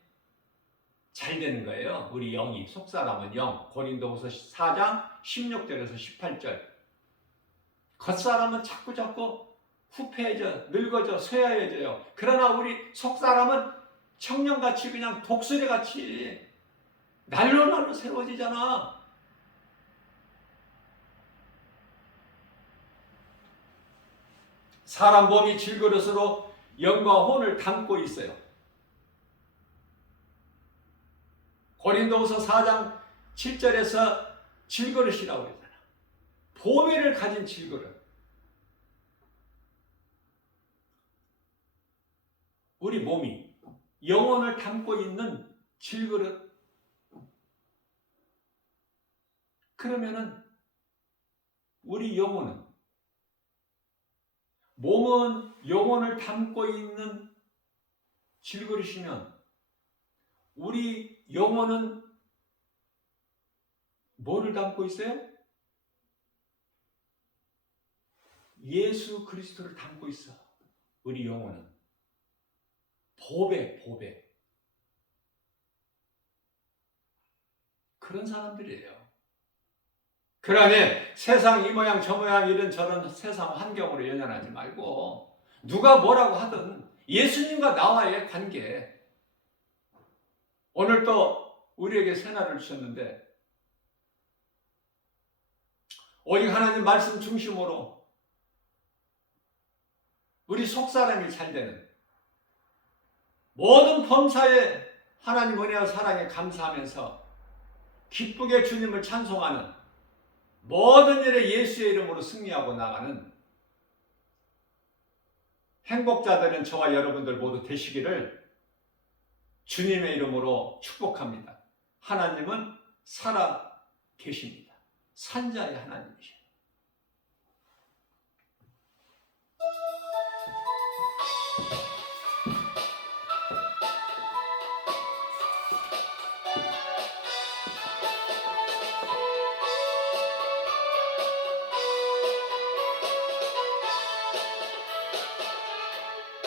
잘 되는 거예요. 우리 영이, 속사람은 영. 고린도후서 4장 16절에서 18절. 겉사람은 자꾸 후패해져, 늙어져, 쇠하여져요. 그러나 우리 속사람은 청년같이 그냥 독수리같이 날로 세워지잖아. 사람 몸이 질그릇으로 영과 혼을 담고 있어요. 고린도후서 4장 7절에서 질그릇이라고 했잖아. 보배를 가진 질그릇. 우리 몸이 영혼을 담고 있는 질그릇. 그러면은 우리 영혼은, 몸은 영혼을 담고 있는 질그릇이면 우리 영혼은 뭐를 담고 있어요? 예수 그리스도를 담고 있어. 우리 영혼은 보배. 그런 사람들이에요. 그러니 세상 이 모양 저 모양 이런 저런 세상 환경으로 연연하지 말고 누가 뭐라고 하든 예수님과 나와의 관계. 오늘 또 우리에게 새날을 주셨는데 오직 하나님 말씀 중심으로 우리 속사람이 잘 되는 모든 범사에 하나님 은혜와 사랑에 감사하면서 기쁘게 주님을 찬송하는 모든 일에 예수의 이름으로 승리하고 나가는 행복자들은 저와 여러분들 모두 되시기를 주님의 이름으로 축복합니다. 하나님은 살아 계십니다. 산자의 하나님이십니다.